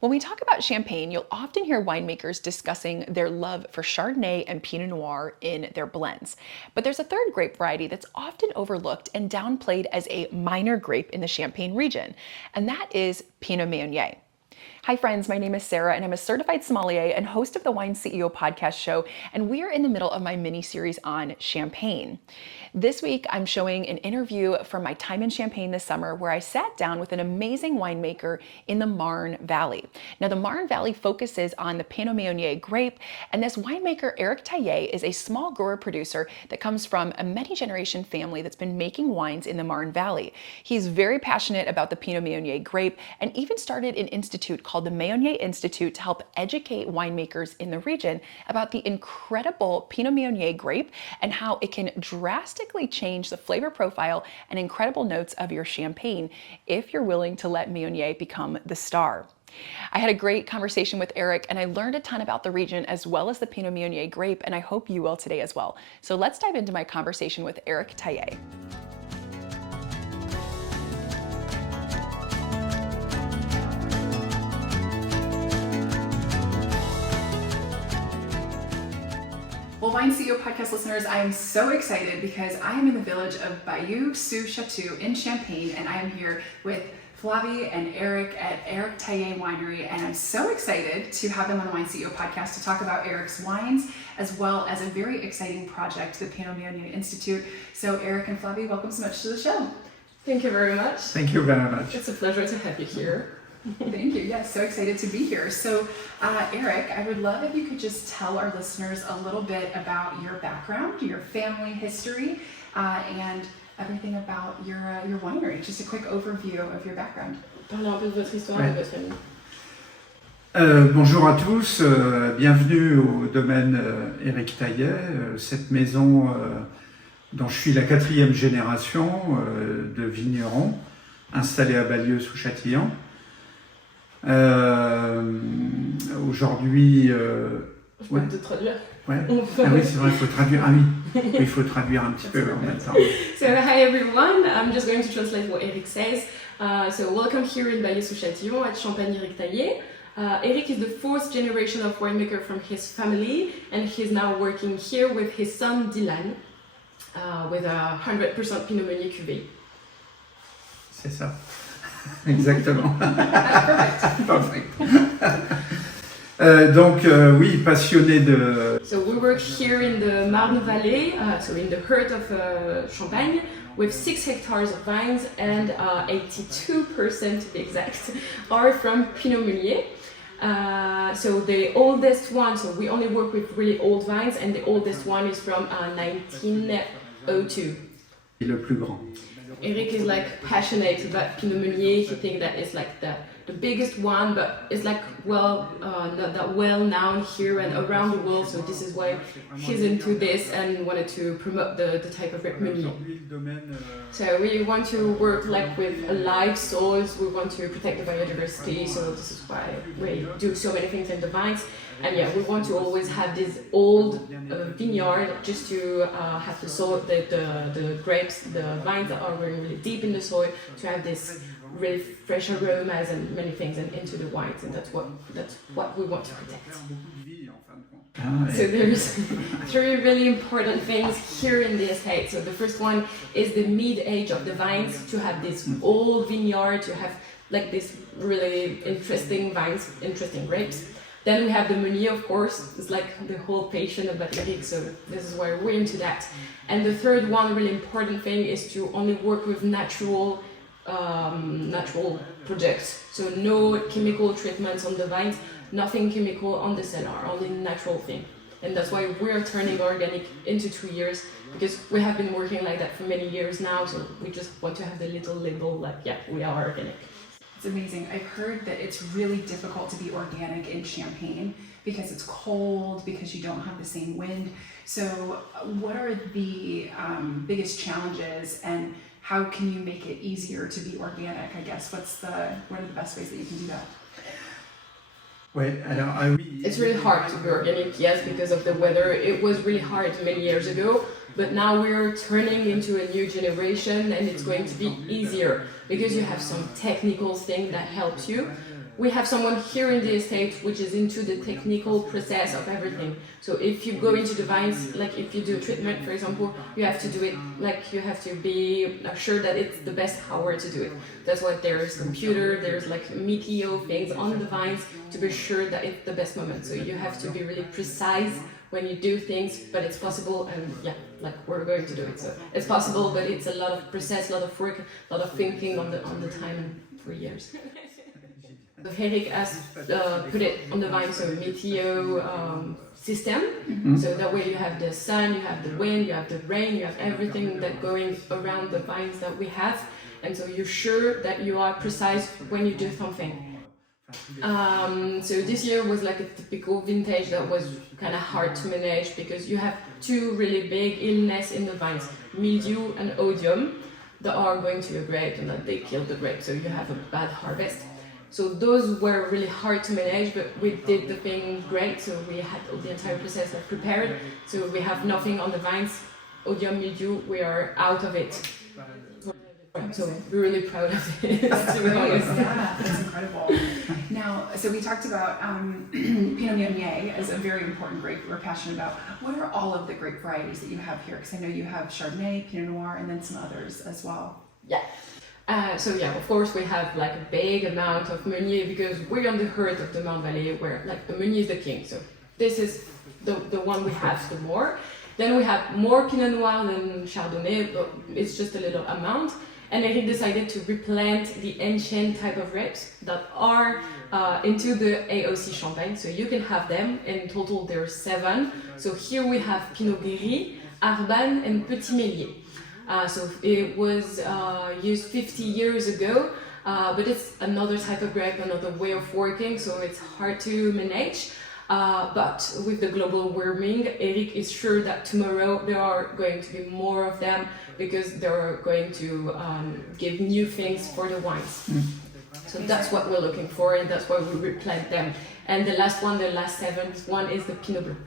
When we talk about champagne, you'll often hear winemakers discussing their love for Chardonnay and Pinot Noir in their blends. But there's a third grape variety that's often overlooked and downplayed as a minor grape in the Champagne region, and that is Pinot Meunier. Hi friends, my name is Sarah and I'm a certified sommelier and host of the Wine CEO podcast show, and we are in the middle of my mini-series on Champagne. This week, I'm showing an interview from my time in Champagne this summer where I sat down with an amazing winemaker in the Marne Valley. Now, the Marne Valley focuses on the Pinot Meunier grape, and this winemaker, Eric Taillet, is a small grower producer that comes from a many-generation family that's been making wines in the Marne Valley. He's very passionate about the Pinot Meunier grape and even started an institute called the Meunier Institute to help educate winemakers in the region about the incredible Pinot Meunier grape and how it can drastically change the flavor profile and incredible notes of your champagne if you're willing to let Meunier become the star. I had a great conversation with Eric and I learned a ton about the region as well as the Pinot Meunier grape, and I hope you will today as well. So let's dive into my conversation with Eric Taillet. Well, Wine CEO podcast listeners, I am so excited because I am in the village of Bayeux-sous-Chateau in Champagne, and I am here with Flavie and Eric at Eric Taillet Winery, and I'm so excited to have them on the Wine CEO podcast to talk about Eric's wines as well as a very exciting project, the Pinot Meunier Institute. So Eric and Flavie, welcome so much to the show. Thank you very much. Thank you very much. It's a pleasure to have you here. Thank you. Yes, so excited to be here. So, Eric, I would love if you could just tell our listeners a little bit about your background, your family history, and everything about your winery. Just a quick overview of your background. Parlez un peu de votre histoire et de votre famille. Bonjour à tous, bienvenue au domaine Eric Taillet, cette maison dont je suis la 4e génération de vignerons installée à Bayeux-sous-Châtillon. Aujourd'hui... Je peux te traduire. Ouais. Ah oui, c'est vrai, il faut traduire. Ah oui, il faut traduire un petit peu en même temps. So, hi everyone, I'm just going to translate what Eric says. So, welcome here in Bayeux-sous-Châtillon at Champagne Eric Taillet. Eric is the 4th generation of winemaker from his family, and he's now working here with his son Dylan with a 100% Pinot Meunier cuvée. C'est ça. Exactement. Perfect. Donc oui, passionné de... So we work here in the Marne Valley, so in the heart of Champagne, with 6 hectares of vines, and 82% to be exact are from Pinot Meunier. So the oldest one, so we only work with really old vines, and the oldest one is from 1902. Le plus grand. Eric is like passionate about Pinot Meunier. He thinks that it's like the biggest one, but it's like not that well known here and around the world. So this is why he's into this and wanted to promote the type of grape Meunier. So we want to work like with live soils. We want to protect the biodiversity. So this is why we do so many things in the vines. And yeah, we want to always have this old vineyard just to have the soil, the grapes, the vines that are really deep in the soil, to have this really fresh aromas and many things and into the wines, and that's what we want to protect. So there's 3 really important things here in the estate. So the first one is the mid-age of the vines, to have this old vineyard, to have like this really interesting vines, interesting grapes. Then we have the Meunier, of course. It's like the whole passion about Eric, so this is why we're into that. And the third one, really important thing, is to only work with natural projects. So no chemical treatments on the vines, nothing chemical on the cellar, only natural thing. And that's why we're turning organic into 2 years, because we have been working like that for many years now. So we just want to have the little label like, yeah, we are organic. It's amazing. I've heard that it's really difficult to be organic in Champagne because it's cold, because you don't have the same wind. So what are the biggest challenges, and how can you make it easier to be organic, I guess? What are the best ways that you can do that? It's really hard to be organic, yes, because of the weather. It was really hard many years ago, but now we're turning into a new generation, and it's going to be easier because you have some technical thing that helps you. we have someone here in the estate which is into the technical process of everything. So if you go into the vines, like if you do a treatment, for example, you have to do it, like you have to be sure that it's the best hour to do it. That's why there's computer, there's like meteo things on the vines to be sure that it's the best moment. So you have to be really precise when you do things, but it's possible, and yeah, like we're going to do it. So it's possible, but it's a lot of process, a lot of work, a lot of thinking on the time for years. So Eric has put it on the vine, so meteo system. So that way you have the sun, you have the wind, you have the rain, you have everything that going around the vines that we have, and so you're sure that you are precise when you do something. So this year was like a typical vintage that was kind of hard to manage because you have two really big illness in the vines, mildew and odium, that are going to your grape and that they kill the grape, so you have a bad harvest. So those were really hard to manage, but we did the thing great. So we had the entire process like prepared. So we have nothing on the vines, odium, mildew, we are out of it. So we're really proud of it. To be honest. Yeah, that's incredible. Now, so we talked about Pinot Meunier as a very important grape we're passionate about. What are all of the grape varieties that you have here? Because I know you have Chardonnay, Pinot Noir, and then some others as well. Yeah. So yeah, of course we have like a big amount of Meunier because we're on the heart of the Marne Valley where like the Meunier is the king. So this is the one we have the more. Then we have more Pinot Noir than Chardonnay, but it's just a little amount. And Eric decided to replant the ancient type of grapes that are into the AOC Champagne. So you can have them. In total there are 7. So here we have Pinot Gris, Arban and Petit Méliès. So it was used 50 years ago, but it's another type of grape, another way of working, so it's hard to manage. But with the global warming, Eric is sure that tomorrow there are going to be more of them because they're going to give new things for the wines. So that's what we're looking for, and that's why we replant them. And the last 7th one is the Pinot Blanc.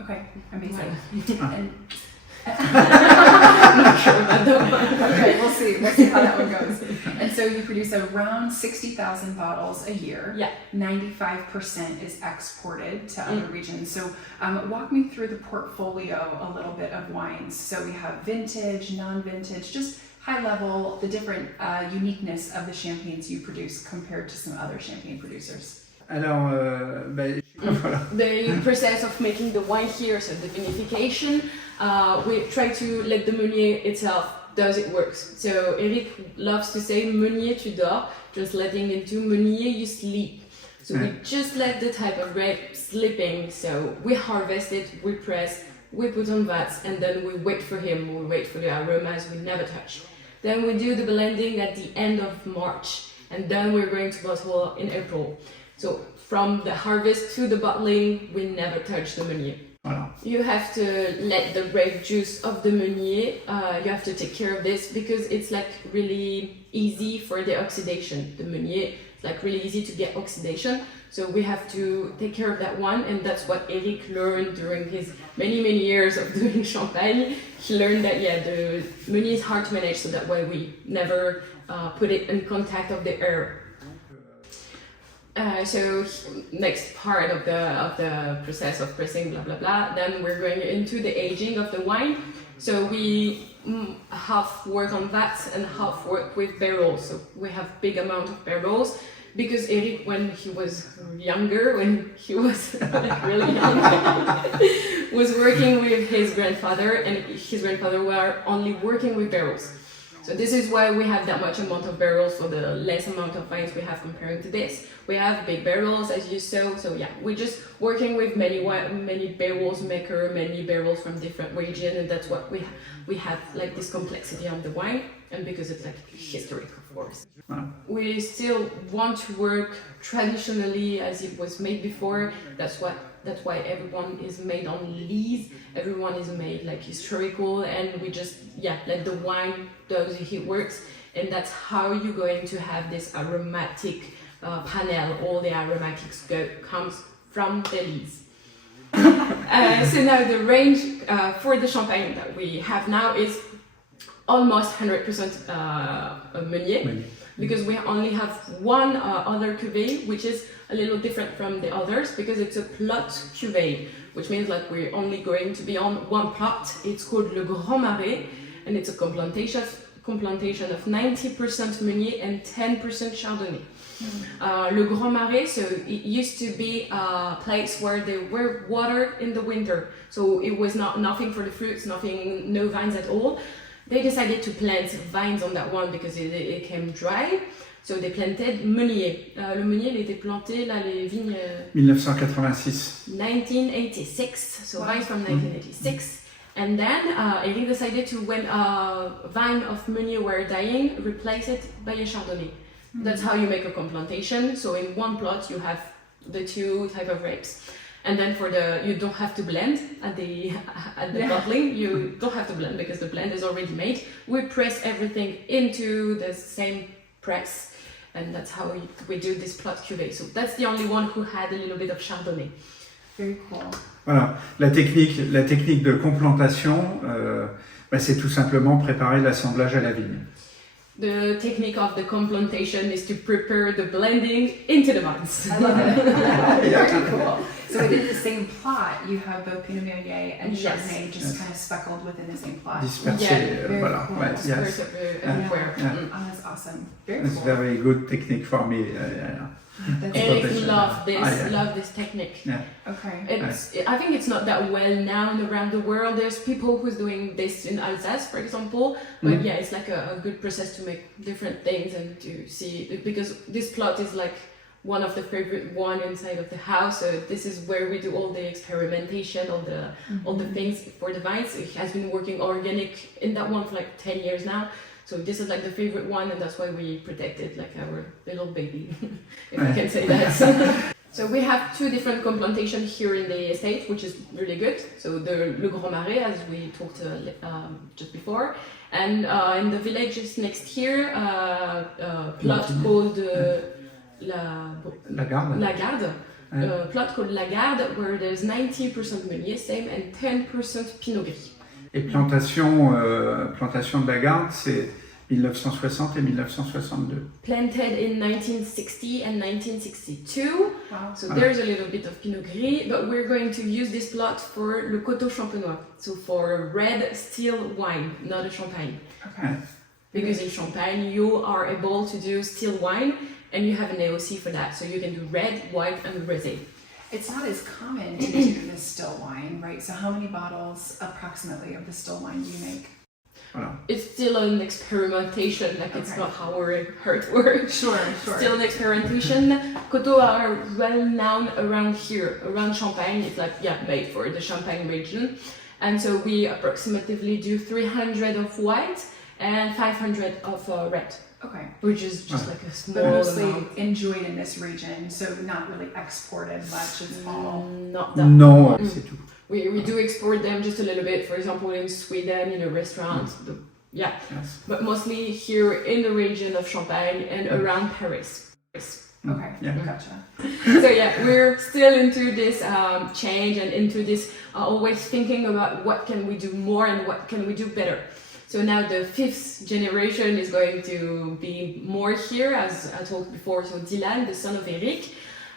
Okay, amazing. And I'm not sure about that one. okay, we'll see how that one goes. And so you produce around 60,000 bottles a year. Yeah. 95% is exported to other regions. So walk me through the portfolio a little bit of wines. So we have vintage, non-vintage, just high level, the different uniqueness of the champagnes you produce compared to some other champagne producers. Alors, voilà. The process of making the wine here, so the vinification, we try to let the Meunier itself does it works. So Eric loves to say Meunier tu dors, translating into Meunier you sleep. So we just let the type of grape sleeping. So we harvest it, we press, we put on vats, and then we wait for him. We wait for the aromas we never touch. Then we do the blending at the end of March, and then we're going to bottle in April. So from the harvest to the bottling, we never touch the Meunier. Voilà. You have to let the grape juice of the Meunier, you have to take care of this because it's like really easy for the oxidation. The Meunier is like really easy to get oxidation. So we have to take care of that one, and that's what Eric learned during his many years of doing champagne. He learned that the Meunier is hard to manage, so that way we never put it in contact of the air. So next part of the process of pressing, blah blah blah. Then we're going into the aging of the wine. So we half work on vats and half work with barrels. So we have big amount of barrels because Eric, when he was younger, when he was like really young, was working with his grandfather, and his grandfather were only working with barrels. So this is why we have that much amount of barrels for the less amount of vines we have comparing to this. We have big barrels as you saw, so yeah, we're just working with many barrels maker, many barrels from different regions, and that's what we have like this complexity on the wine, and because it's like historic, of course. We still want to work traditionally as it was made before. That's why everyone is made on lees, everyone is made like historical, and we just let the wine does it works, and that's how you're going to have this aromatic panel. All the aromatics comes from the lees. So now the range for the champagne that we have now is almost 100% Meunier. because we only have one other cuvée, which is a little different from the others because it's a plot cuvée, which means like we're only going to be on one plot. It's called Le Grand Marais, and it's a complantation of 90% Meunier and 10% Chardonnay. Le Grand Marais, so it used to be a place where there were water in the winter, so it was nothing for the fruits, no vines at all. They decided to plant vines on that one because it came dry, so they planted Meunier. Le Meunier, il était planté là, les vignes 1986. 1986, so vines from 1986. And then Eric decided to, when a vine of Meunier were dying, replace it by a Chardonnay. That's how you make a complantation. So in one plot you have the two type of grapes, and then you don't have to blend at the bottling. You don't have to blend because the blend is already made. We press everything into the same press, and that's how we do this plot cuvée. So that's the only one who had a little bit of Chardonnay. Very cool. Voilà, la technique de complantation, c'est tout simplement préparer l'assemblage à la vigne. The technique of the complantation is to prepare the blending into the vines. I love it. Very cool. So within the same plot, you have both Pinot Meunier and Chardonnay just kind of speckled within the same plot. Dispersé, voilà. Cool. Ouais, yes. Everywhere. Oh, that's awesome. Very It's cool. very good technique for me. Eric love this technique. Yeah. Okay. I think it's not that well known around the world. There's people who's doing this in Alsace, for example. But yeah, it's like a good process to make different things and to see, because this plot is like one of the favorite one inside of the house. So this is where we do all the experimentation, all the things for the vines. It has been working organic in that one for like 10 years now. So this is like the favorite one, and that's why we protect it like our little baby, if I can say that. So we have two different complantations here in the estate, which is really good. So the Le Grand Marais, as we talked just before, and in the villages next here, plot called La Garde. Plot called La Garde, where there's 90% Meunier, same, and 10% Pinot Gris. Et plantation de la Garde, c'est 1960 et 1962. Planted in 1960 and 1962. Wow. So there's a little bit of Pinot Gris, but we're going to use this plot for le Coteau Champenois. So for red still wine, not a champagne. Okay. Because in Champagne you are able to do still wine, and you have an AOC for that. So you can do red, white, and rosé. It's not as common to do this still wine, right? So how many bottles approximately of the still wine do you make? Voilà. It's still an experimentation, like it's not how our heart works. Sure. Still an experimentation. Coteaux are well known around here, around Champagne. It's like, made for the Champagne region. And so we approximately do 300 of white and 500 of red. Okay. Which is just like a small But mostly amount. enjoyed in this region, so not really exported much. It's all. Not that. Non, c'est tout. We do export them just a little bit, for example, in Sweden, in a restaurant. Yes. But mostly here in the region of Champagne and around Paris. Okay. Yeah. Gotcha. So we're still into this change and into this always thinking about what can we do more and what can we do better. So now the fifth generation is going to be more here, as I told before. So Dylan, the son of Eric,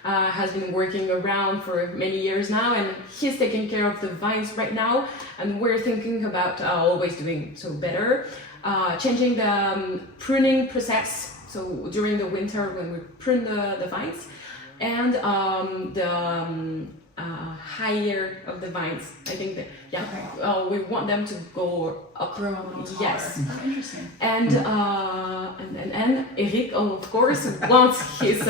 has been working around for many years now, and he's taking care of the vines right now. And we're thinking about always doing so better, changing the pruning process. So during the winter when we prune the vines, and the higher of the vines. I think that we want them to go up. Grow a little taller. Yes. Oh, interesting. And Eric, of course, wants his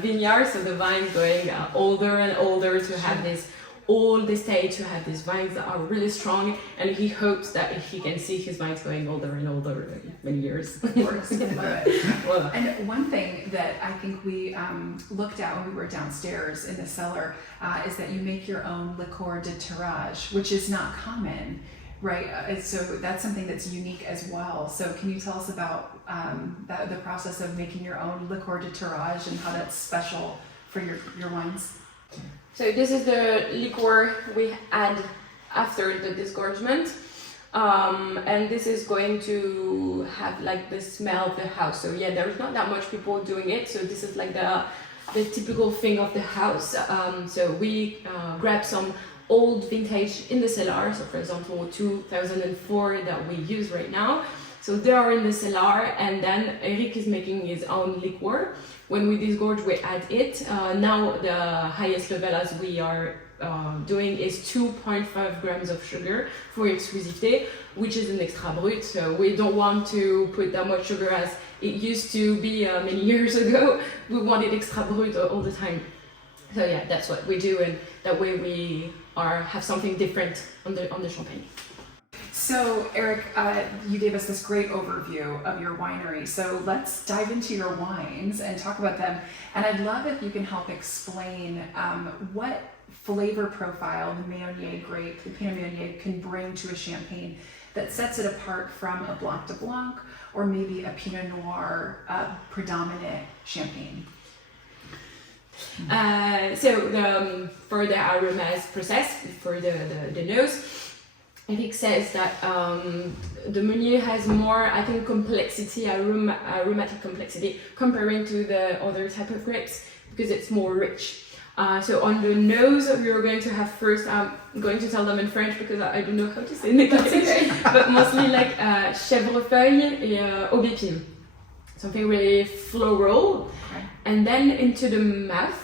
vineyard, so the vines going older and older to have this old estate, to have these vines that are really strong, and he hopes that he can see his vines going older and older in many years. Of course, I love it. Well, And one thing that I think we looked at when we were downstairs in the cellar is that you make your own liqueur de tirage, which is not common, right? So that's something that's unique as well. So can you tell us about the process of making your own liqueur de tirage and how that's special for your wines? So this is the liqueur we add after the disgorgement. and this is going to have like the smell of the house. So yeah, there's not that much people doing it. So this is like the typical thing of the house. So we grab some old vintage in the cellar. So for example, 2004 that we use right now. So they are in the cellar, and then Eric is making his own liqueur. When we disgorge, we add it. Now the highest level as we are doing is 2.5 grams of sugar for exclusivité, which is an extra brut. So we don't want to put that much sugar as it used to be many years ago. We want it extra brut all the time. So yeah, that's what we do, and that way we have something different on the champagne. So, Eric, you gave us this great overview of your winery. So let's dive into your wines and talk about them. And I'd love if you can help explain what flavor profile the Meunier grape, the Pinot Meunier, can bring to a champagne that sets it apart from a Blanc de Blanc or maybe a Pinot Noir predominant champagne. So for the aromas process, for the nose, Eric says that the Meunier has more, I think, complexity, aromatic complexity, comparing to the other type of grapes, because it's more rich. So on the nose, we're going to have first, I'm going to tell them in French because I don't know how to say it, okay. But mostly like chèvrefeuille et aubépine. Something really floral. Okay. And then into the mouth,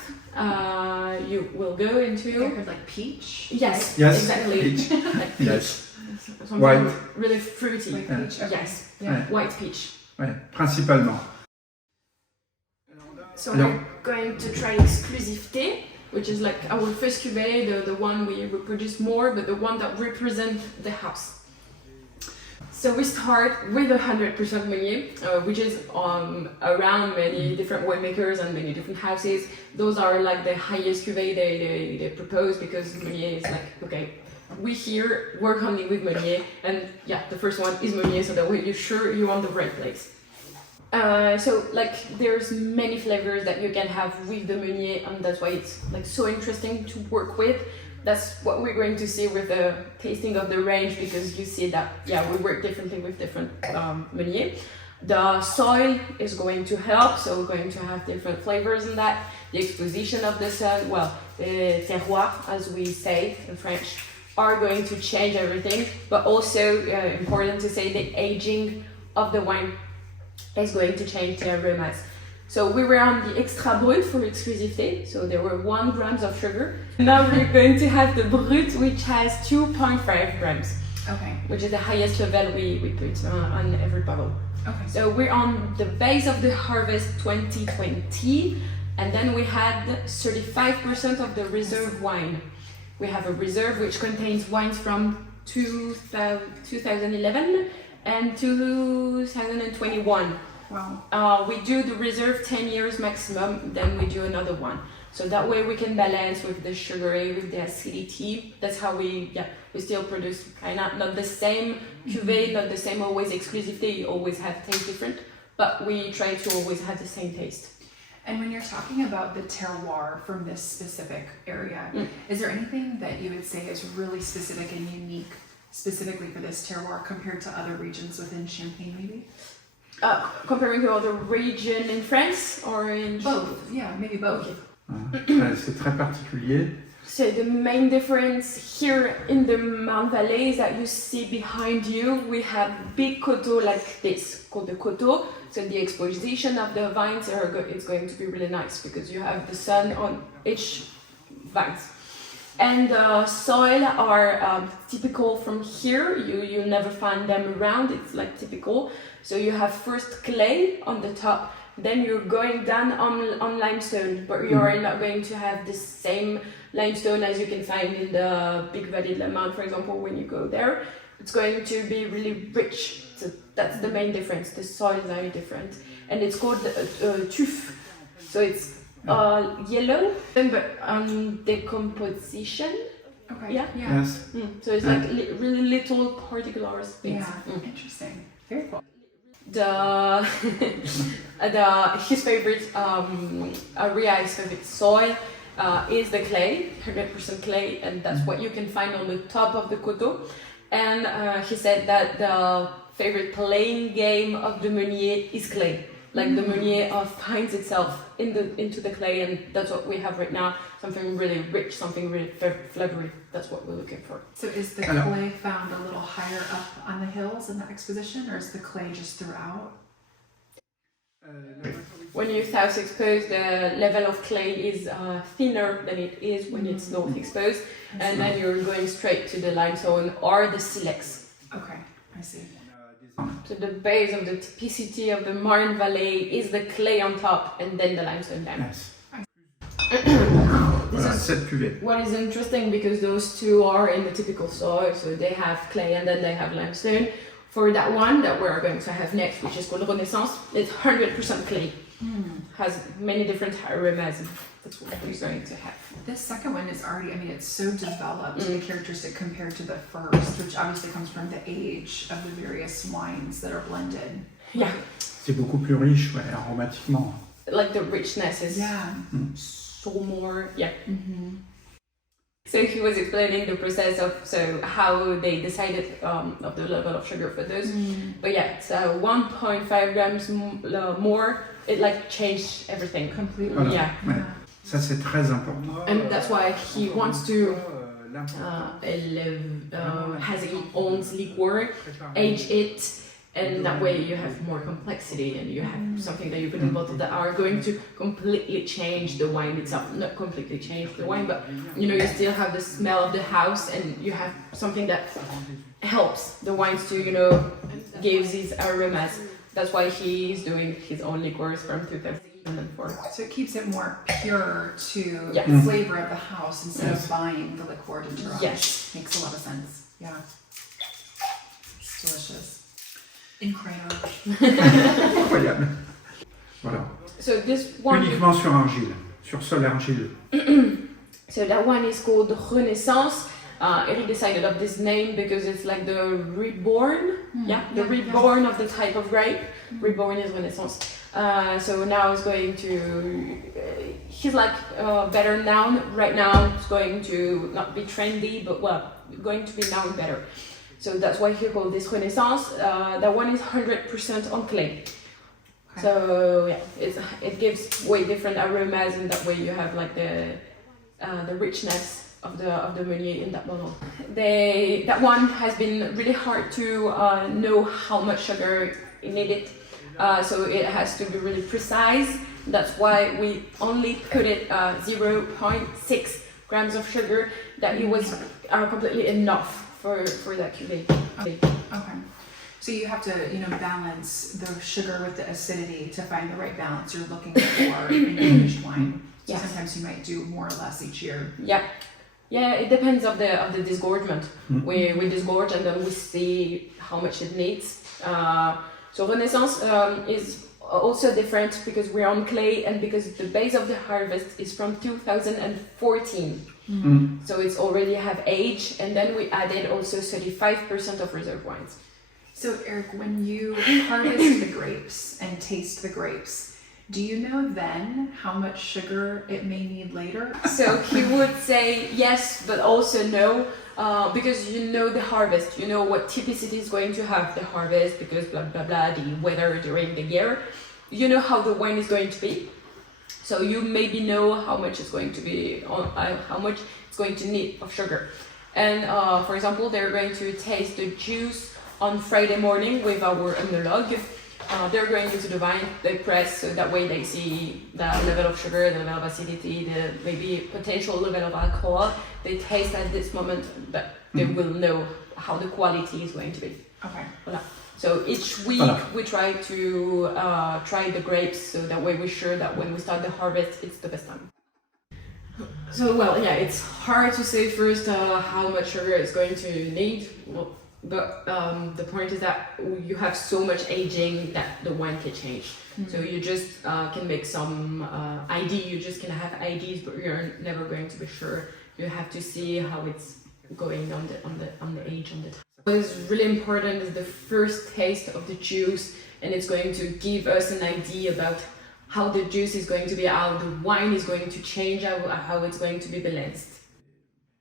you will go into... I heard like peach. Yes, Yes, exactly. peach. Like peach. Yes. Something White. really fruity. Like peach. Okay. Yes, Yeah. white peach. Ouais, principalement. So Alors- we're going to try exclusivité, which is like our first cuvée, the one we produce more, but the one that represents the house. So we start with 100% Meunier, which is around many different winemakers and many different houses. Those are like the highest cuvée they propose, because Meunier is like, okay, we here work only with Meunier, and yeah, the first one is Meunier, so that way you're sure you're on the right place. So like there's many flavors that you can have with the Meunier, and that's why it's like so interesting to work with. That's what we're going to see with the tasting of the range, because you see that yeah, we work differently with different Meunier. The soil is going to help, so we're going to have different flavors in that. The exposition of the sun, well, the terroir, as we say in French, are going to change everything, but also important to say the aging of the wine is going to change the aromas. So we were on the extra brut for exclusivité, so there were 1 grams of sugar. Now we're going to have the brut, which has 2.5 grams, Okay. which is the highest level we put on every bottle. Okay. So we're on the base of the harvest 2020, and then we had 35% of the reserve wine. We have a reserve which contains wines from 2011 and 2021. Wow. We do the reserve 10 years maximum, then we do another one. So that way we can balance with the sugary, with the acidity. That's how we still produce kind of not the same cuvée, not the same always exclusivité. You always have taste different, but we try to always have the same taste. And when you're talking about the terroir from this specific area, is there anything that you would say is really specific and unique specifically for this terroir compared to other regions within Champagne maybe? Comparing to other region in France or in... Both, yeah, maybe both. C'est très particulier. So the main difference here in the Mount Valley is that you see behind you, we have big coteaux like this, called the coteaux. So the exposition of the vines is going to be really nice, because you have the sun on each vines. And the soil are typical from here. You never find them around. It's like typical. So you have first clay on the top, then you're going down on limestone, but you are not going to have the same limestone as you can find in the Big Valley de la Marne, for example, when you go there. It's going to be really rich. So that's the main difference. The soil is very different. And it's called tuf. So it's yellow, but on decomposition. Okay. Yeah. Yes. So it's like really little particular things. Yeah, interesting. Very cool. His favorite area, his favorite soil is the clay, 100% clay, and that's what you can find on the top of the coteau. And he said that the favorite playing game of the Meunier is clay. Like the Meunier finds itself into the clay, and that's what we have right now. Something really rich, something really flavory. That's what we're looking for. So is the clay found a little higher up on the hills in the exposition, or is the clay just throughout? When you're south exposed, the level of clay is thinner than it is when it's north exposed, and then you're going straight to the limestone or the silex. Okay, I see. So the base of the typicity of the Marne Valley is the clay on top and then the limestone down. Yes. This Voilà, is cette cuvée. what is interesting because those two are in the typical soil, so they have clay and then they have limestone. For that one that we're going to have next, which is called Renaissance, it's 100% clay. Has many different aromas. That's what we're going to have. This second one is already, I mean, it's so developed and characteristic compared to the first, which obviously comes from the age of the various wines that are blended. Yeah, C'est beaucoup plus riche, ouais, aromatiquement. like the richness is Yeah. so more, yeah. So he was explaining the process of how they decided of the level of sugar for those. But yeah, it's 1.5 grams more. It like changed everything Completely. Voilà. Yeah. Ouais. Ça, c'est très important. And that's why he wants to has his own liqueur, age it, and that way you have more complexity and you have something that you put in bottle that are going to completely change the wine itself. Not completely change the wine, but you still have the smell of the house, and you have something that helps the wines to gives these aromas. That's why he's doing his own liqueurs from 2004. So it keeps it more pure to Yes. the flavor of the house instead Yes. of buying the liqueur to draw. Yes. Makes a lot of sense. Yeah. It's delicious. Incredible. Incroyable. Voilà. So this one, Uniquement sur argile, sur sol argile. so that one is called Renaissance. Eric decided of this name because it's like the reborn, the reborn of the type of grape. Reborn is Renaissance. So now he's going to, he's like better known right now. It's going to not be trendy, but going to be known better. So that's why he called this Renaissance. That one is 100% on clay. Okay. So yeah, it gives way different aromas, and that way you have like the richness of the Meunier in that bottle. That one has been really hard to know how much sugar it needed, so it has to be really precise. That's why we only put it 0.6 grams of sugar. That it was completely enough for that cuvée. Okay. So you have to, balance the sugar with the acidity to find the right balance you're looking for in your finished wine. So Yes. sometimes you might do more or less each year. Yeah, it depends of the disgorgement. We disgorge and then we see how much it needs. So Renaissance is also different because we're on clay and because the base of the harvest is from 2014. So it's already have age, and then we added also 35% of reserve wines. So Eric, when you harvest the grapes and taste the grapes, do you know then how much sugar it may need later? So he would say yes, but also no, because you know the harvest, you know what typicity is going to have the harvest, because blah blah blah, the weather during the year, you know how the wine is going to be. So you maybe know how much it's going to be, how much it's going to need of sugar. And for example, they're going to taste the juice on Friday morning with our enologue. They're going into the vine, they press, so that way they see the level of sugar, the level of acidity, the maybe potential level of alcohol. They taste at this moment, but they will know how the quality is going to be. Okay. Voilà. So each week we try to try the grapes, so that way we're sure that when we start the harvest, it's the best time. So it's hard to say first how much sugar it's going to need. But the point is that you have so much aging that the wine can change. So you just can make some ID. You just can have IDs, but you're never going to be sure. You have to see how it's going on the age on the time. What is really important is the first taste of the juice, and it's going to give us an idea about how the juice is going to be, how the wine is going to change, how it's going to be balanced.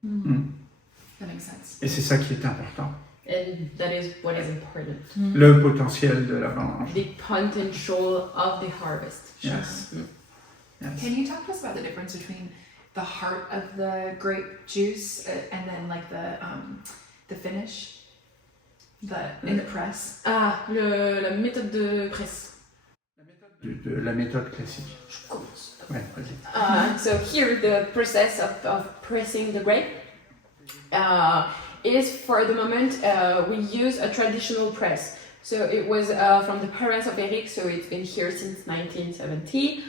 That makes sense. Et c'est ça qui est important. And that is what is important. Le potentiel de la vendange. The potential of the harvest. Yes. Yes. Can you talk to us about the difference between the heart of the grape juice and then like the finish, in the press? Ah, la méthode de presse. De la méthode classique. Je commence. Ouais, vas-y. So here the process of pressing the grape is for the moment we use a traditional press. So it was from the parents of Eric, so it's been here since 1970.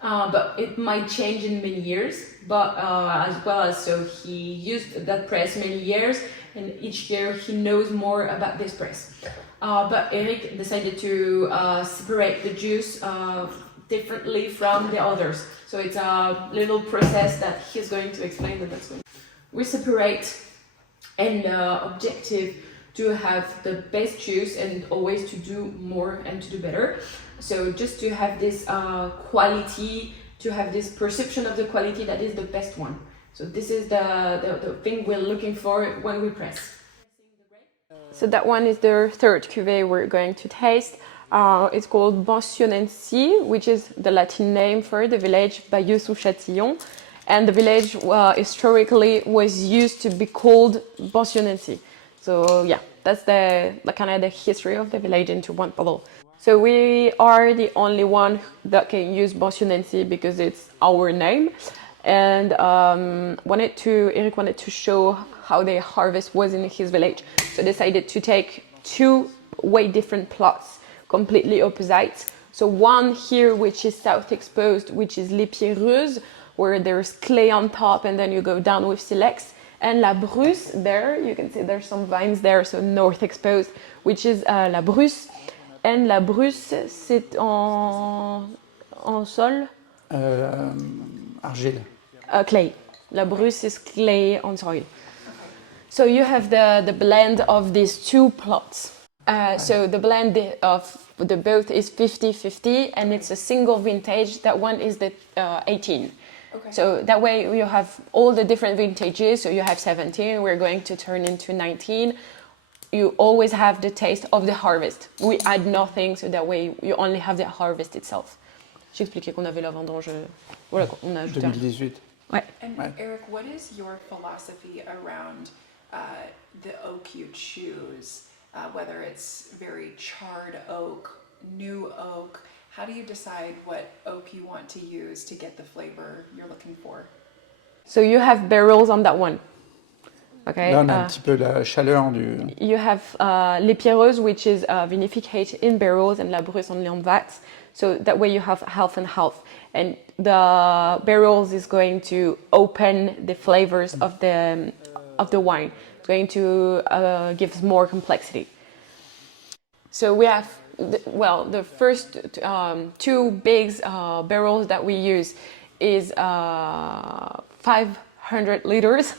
But it might change in many years, but as well as so he used that press many years, and each year he knows more about this press. But Eric decided to separate the juice differently from the others. So it's a little process that he's going to explain, and that's going. We separate, and objective to have the best juice and always to do more and to do better. So just to have this quality, to have this perception of the quality that is the best one. So this is the thing we're looking for when we press. So that one is the third cuvée we're going to taste. It's called Pensionency, which is the Latin name for the village Bayeux-sous-Châtillon. And the village historically was used to be called Pensionency. So yeah, that's the kind of the history of the village into one bottle. So we are the only one that can use Pensionency because it's our name. And Eric wanted to show how the harvest was in his village. So decided to take two way different plots, completely opposite. So one here, which is south exposed, which is Les Pierreuses, where there's clay on top and then you go down with silex. And La Bruce, there, you can see there's some vines there, so north exposed, which is La Bruce. And La Bruce, c'est en sol? Argile. Clay. La Bruce is clay on soil. So you have the blend of these two plots. So the blend of the both is 50-50, and it's a single vintage. That one is the 18. Okay. So that way you have all the different vintages. So you have 17, we're going to turn into 19. You always have the taste of the harvest. We add nothing, so that way you only have the harvest itself. J'expliquais qu'on avait la vendange. Voilà quoi, on a ajouté. 2018. Ouais. And Right. Eric, what is your philosophy around the oak you choose? Whether it's very charred oak, new oak, how do you decide what oak you want to use to get the flavor you're looking for? So you have barrels on that one. Okay. Là, on a un petit peu la chaleur du... You have Les Pierreuses, which is vinificated in barrels, and La Bruce only on vats. So that way you have half and half. And the barrels is going to open the flavors of the wine. It's going to give more complexity. So we have, the first two big barrels that we use is 500 liters,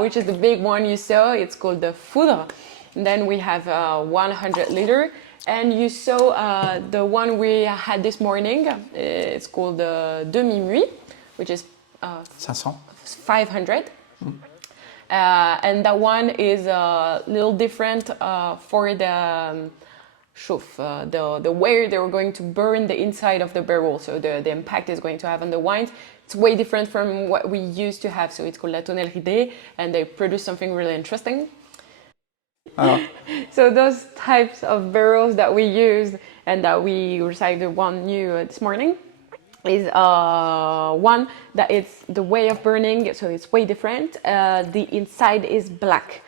which is the big one you saw. It's called the Foudre. And then we have 100 liter. And you saw the one we had this morning. It's called the demi-muit, which is 500. And that one is a little different for the chauffe, the way they're going to burn the inside of the barrel. So the impact is going to have on the wines. It's way different from what we used to have. So it's called La Tonnellerie D, and they produce something really interesting. So those types of barrels that we use and that we received one new this morning is one that it's the way of burning, so it's way different. The inside is black,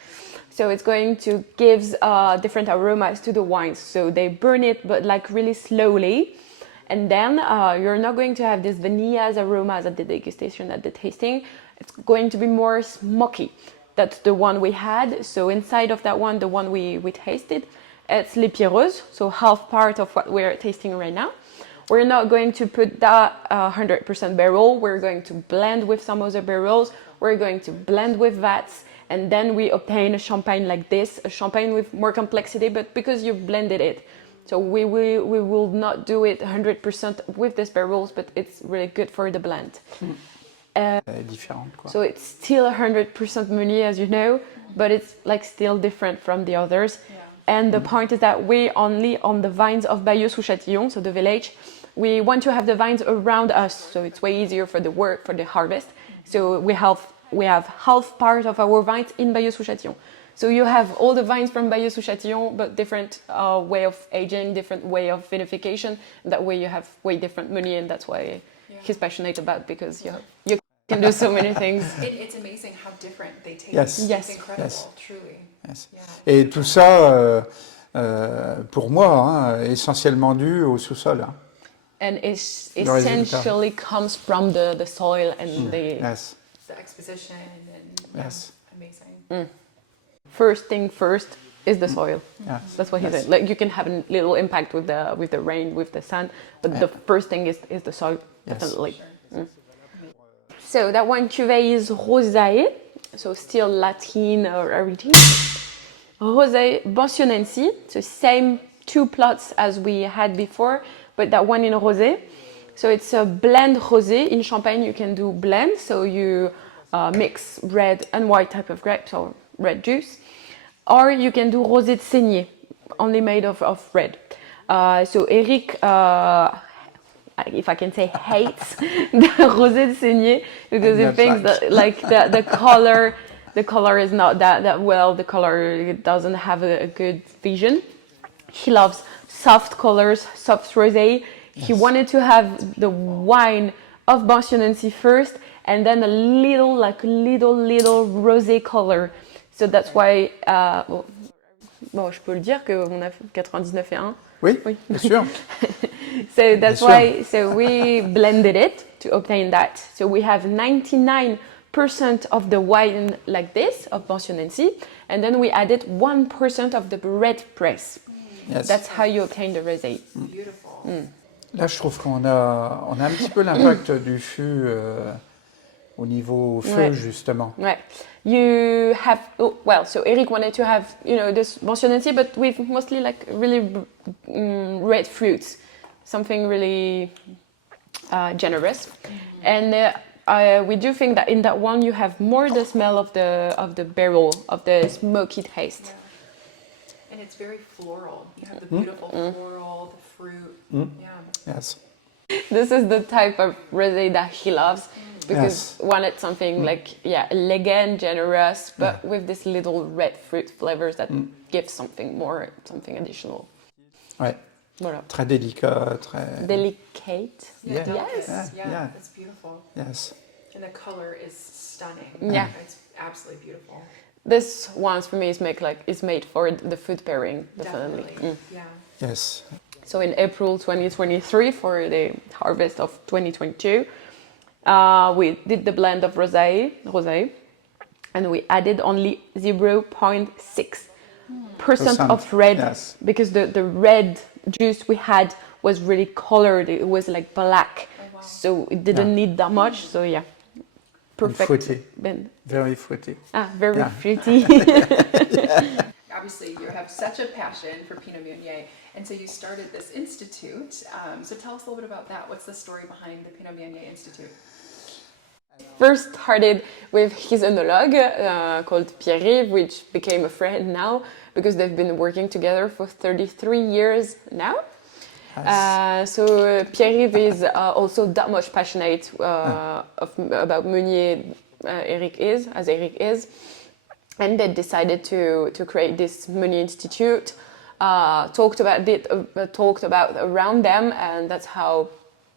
so it's going to give different aromas to the wines. So they burn it, but like really slowly, and then you're not going to have this vanilla aromas at the degustation, at the tasting. It's going to be more smoky. That's the one we had. So inside of that one, the one we tasted, it's Les Pierreuses, so half part of what we're tasting right now. We're not going to put that 100% barrel. We're going to blend with some other barrels. We're going to blend with vats, and then we obtain a champagne like this, a champagne with more complexity, but because you blended it. So we will not do it 100% with these barrels, but it's really good for the blend. différente, quoi. So it's still 100% Meunier, as you know, but it's like still different from the others. And the point is that we only on the vines of Bayeux-sous-Châtillon, so the village, we want to have the vines around us, so it's way easier for the work, for the harvest. So we have half part of our vines in Bayeux-sous-Châtillon. So you have all the vines from Bayeux-sous-Châtillon, but different way of aging, different way of vinification. That way you have way different Meunier, and that's why he's passionate about, because you can do so many things. It's amazing how different they taste. Yes. It's incredible, Yes. truly. Yes. Yeah. Et tout ça, pour moi, hein, essentiellement dû au sous-sol. Hein. And it Le résultat. essentially comes from the soil and the Yes. The exposition and Yes. amazing. first thing first is the soil. Yes. That's what he Yes. said. Like you can have a little impact with the rain, with the sun, but the first thing is the soil, Yes. definitely. So that one cuvée is Rosé, so still Latin or origin. Rosé Bonsionensi, so same 2 plots as we had before, but that one in Rosé. So it's a blend rosé. In Champagne you can do blend, so you mix red and white type of grapes or red juice. Or you can do rosé de saignée, only made of red. So Eric, if I can say, hates the rosé de saignée because he thinks that like the color is not that well. The color doesn't have a good vision. He loves soft colors, soft rosé. He wanted to have the wine of Bonsionensi first, and then a little rosé color. So that's why. Bon, je peux le dire qu'on a 99,1. Oui, bien sûr. So that's why. So we blended it to obtain that. So we have 99% of the wine like this of Bonsionensi, and then we added 1% of the red press. Yes. That's how you obtain the rosé. Beautiful. Là, je trouve qu'on a un petit peu l'impact du fût au niveau feu, Ouais. justement. Right. You have, so Eric wanted to have, this Bonsionensi, but with mostly like really red fruits, something really generous. And we do think that in that one you have more the smell of the barrel, of the smoky taste. And it's very floral. You have the beautiful floral, the fruit. Yeah. Yes. This is the type of rosé that he loves, because wanted something like elegant, generous, but with this little red fruit flavors that gives something more, something additional. Ouais. Voilà. Très délicat, très. Delicate. Yeah, Yeah. yes. Yeah. Yeah, it's beautiful. Yes. And the color is stunning. Yeah. It's absolutely beautiful. This one for me is made for the food pairing, definitely. Yeah. Yes. So in April 2023, for the harvest of 2022, we did the blend of rosé, and we added only 0.6% of red, yes. because the red juice we had was really colored. It was like black, so it didn't need that much. So perfect. Fruity. Blend. Very fruity. Very Yeah. fruity. Obviously, you have such a passion for Pinot Meunier, and so you started this institute. So tell us a little bit about that. What's the story behind the Pinot Meunier Institute? First started with his enologue called Pierre, which became a friend now, because they've been working together for 33 years now. So Pierre is also that much passionate about Meunier Eric is. And they decided to create this Meunier Institute, talked about around them, and that's how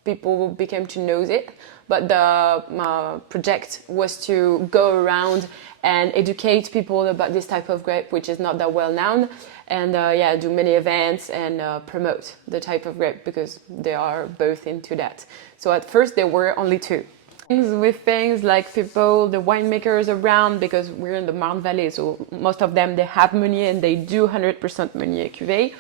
people became to know it. But the project was to go around and educate people about this type of grape, which is not that well known, and do many events and promote the type of grape, because they are both into that. So at first there were only 2. With things like people, the winemakers around, because we're in the Marne Valley, so most of them, they have Meunier and they do 100% Meunier cuvée,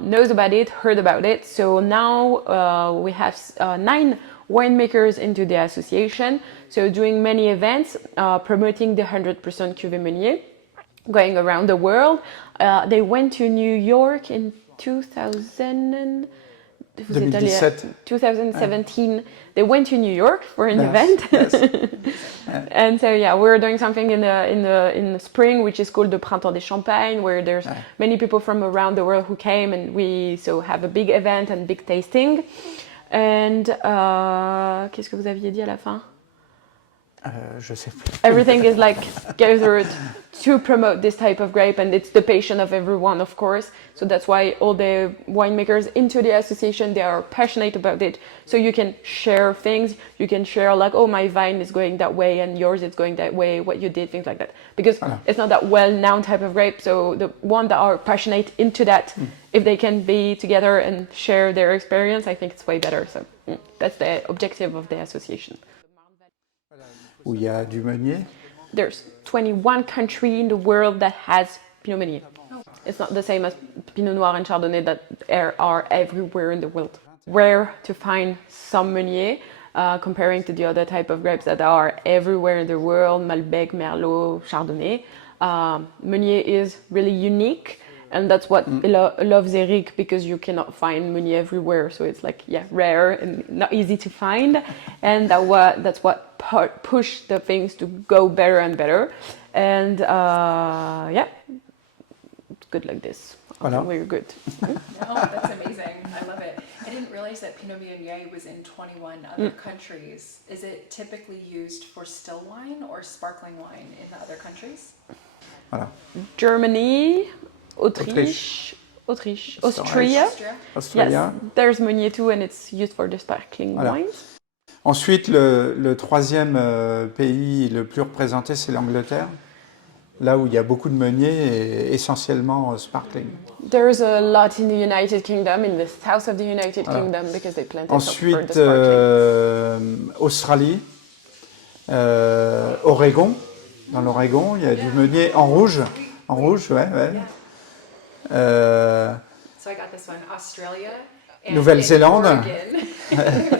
knows about it, heard about it. So now we have 9 winemakers into the association, so doing many events, promoting the 100% cuvée Meunier, going around the world. They went to New York in 2000. vous êtes allé à 2017. 2017. They went to New York for an Yes, event. yes. And so yeah, we're doing something in the spring, which is called the Printemps des Champagnes, where there's many people from around the world who came, and we so have a big event and big tasting. And qu'est-ce que vous aviez dit à la fin? Je sais plus. Everything is like gathered to promote this type of grape, and it's the passion of everyone, of course. So that's why all the winemakers into the association, they are passionate about it. So you can share things, you can share like, oh, my vine is going that way and yours is going that way, what you did, things like that. Because it's not that well-known type of grape, so the ones that are passionate into that, if they can be together and share their experience, I think it's way better. So that's the objective of the association. Où il y a du meunier. There's 21 countries in the world that has Pinot Meunier. It's not the same as Pinot Noir and Chardonnay that are everywhere in the world. Rare to find some Meunier, comparing to the other type of grapes that are everywhere in the world, Malbec, Merlot, Chardonnay. Meunier is really unique, and that's what loves Eric, because you cannot find Meunier everywhere, so it's like, yeah, rare and not easy to find, and that's what push the things to go better and better, and yeah, it's good like this. Voilà. We're good. Oh, that's amazing. I love it. I didn't realize that Pinot Meunier was in 21 other countries. Is it typically used for still wine or sparkling wine in the other countries? Voilà. Germany, Autriche, Austria. Austria. Yes, there's Meunier too, and it's used for the sparkling wines. Ensuite, le troisième pays le plus représenté, c'est l'Angleterre. Là où il y a beaucoup de meuniers et essentiellement sparkling. There's a lot in the United Kingdom, in the south of the United Kingdom, because they planted Ensuite, for the sparkling. Australie, Oregon. Dans l'Oregon, il y a du meunier en rouge. En rouge, ouais. So I got this one, Australia. And Nouvelle-Zélande. Oregon.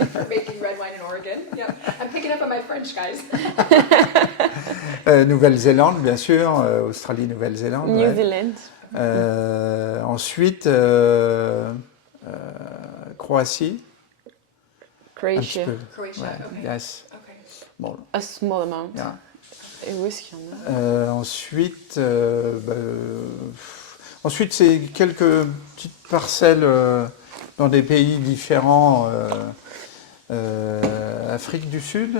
For making red wine in Oregon. Yep. I'm picking up on my French, guys. Nouvelle-Zélande, bien sûr. Australie, Nouvelle-Zélande. New Zealand. Ensuite, Croatie. Croatia. Un petit peu. Croatia, Ouais, okay. yes. Okay. Bon. A small amount. Yeah. Et où est-ce qu'il y en a? Ensuite, ensuite, c'est quelques petites parcelles dans des pays différents. Afrique du Sud.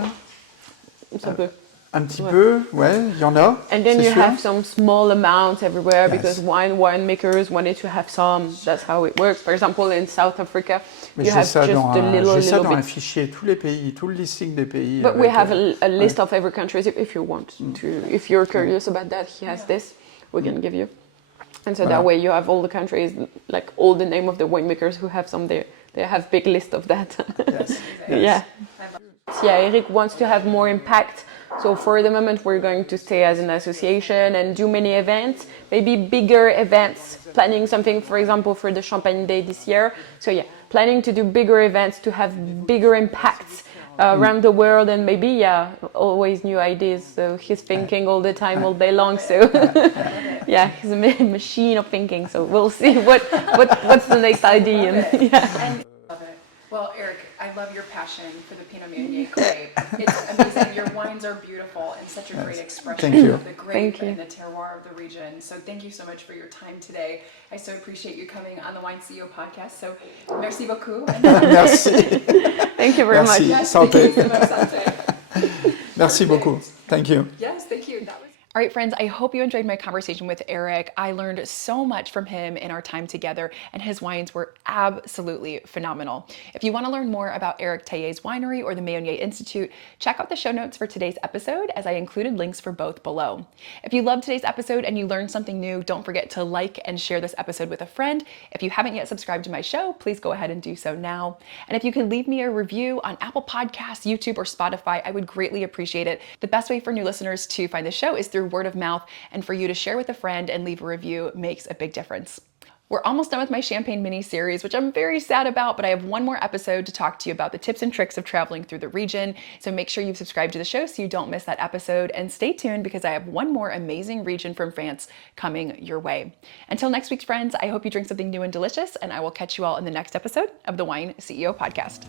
Ça peut. Un petit peu, ouais, il y en a. And then you sûr. have some small amounts everywhere, Yes. because winemakers wanted to have some. That's how it works. For example, in South Africa, Mais you j'ai have ça, just a little dans un bit. fichier, tous les pays, tout le listing des pays. But we avec, have a list of every country if you want to. If you're curious about that, he has this. We can give you. And so Voilà. that way you have all the countries, like all the name of the winemakers who have some there. They have big list of that. Yes. Yeah. Yeah, Eric wants to have more impact. So for the moment, we're going to stay as an association and do many events, maybe bigger events, planning something, for example, for the Champagne Day this year. So yeah, planning to do bigger events to have bigger impacts around the world, and maybe, yeah, always new ideas. So he's thinking all the time, all day long. So yeah, he's a machine of thinking. So we'll see what's the next idea. Yeah. And love it. Well, Eric, I love your passion for the Pinot Meunier grape. It's amazing. Your wines are beautiful and such a great expression Thank you. of the grape and the terroir of the region. So thank you so much for your time today. I so appreciate you coming on the Wine CEO podcast. So merci beaucoup. Merci. Thank you very much. Merci. Yes, Santé. thank you so much, Santé. Merci beaucoup. Thank you. Yes, thank you. That was all right, friends, I hope you enjoyed my conversation with Eric. I learned so much from him in our time together, and his wines were absolutely phenomenal. If you want to learn more about Eric Taillet's winery or the Meunier Institute, check out the show notes for today's episode, as I included links for both below. If you loved today's episode and you learned something new, don't forget to like and share this episode with a friend. If you haven't yet subscribed to my show, please go ahead and do so now. And if you can leave me a review on Apple Podcasts, YouTube, or Spotify, I would greatly appreciate it. The best way for new listeners to find the show is through word of mouth, and for you to share with a friend and leave a review makes a big difference. We're almost done with my Champagne mini series, which I'm very sad about, but I have one more episode to talk to you about the tips and tricks of traveling through the region. So make sure you've subscribed to the show so you don't miss that episode, and stay tuned because I have one more amazing region from France coming your way. Until next week, friends, I hope you drink something new and delicious, and I will catch you all in the next episode of the Wine CEO Podcast.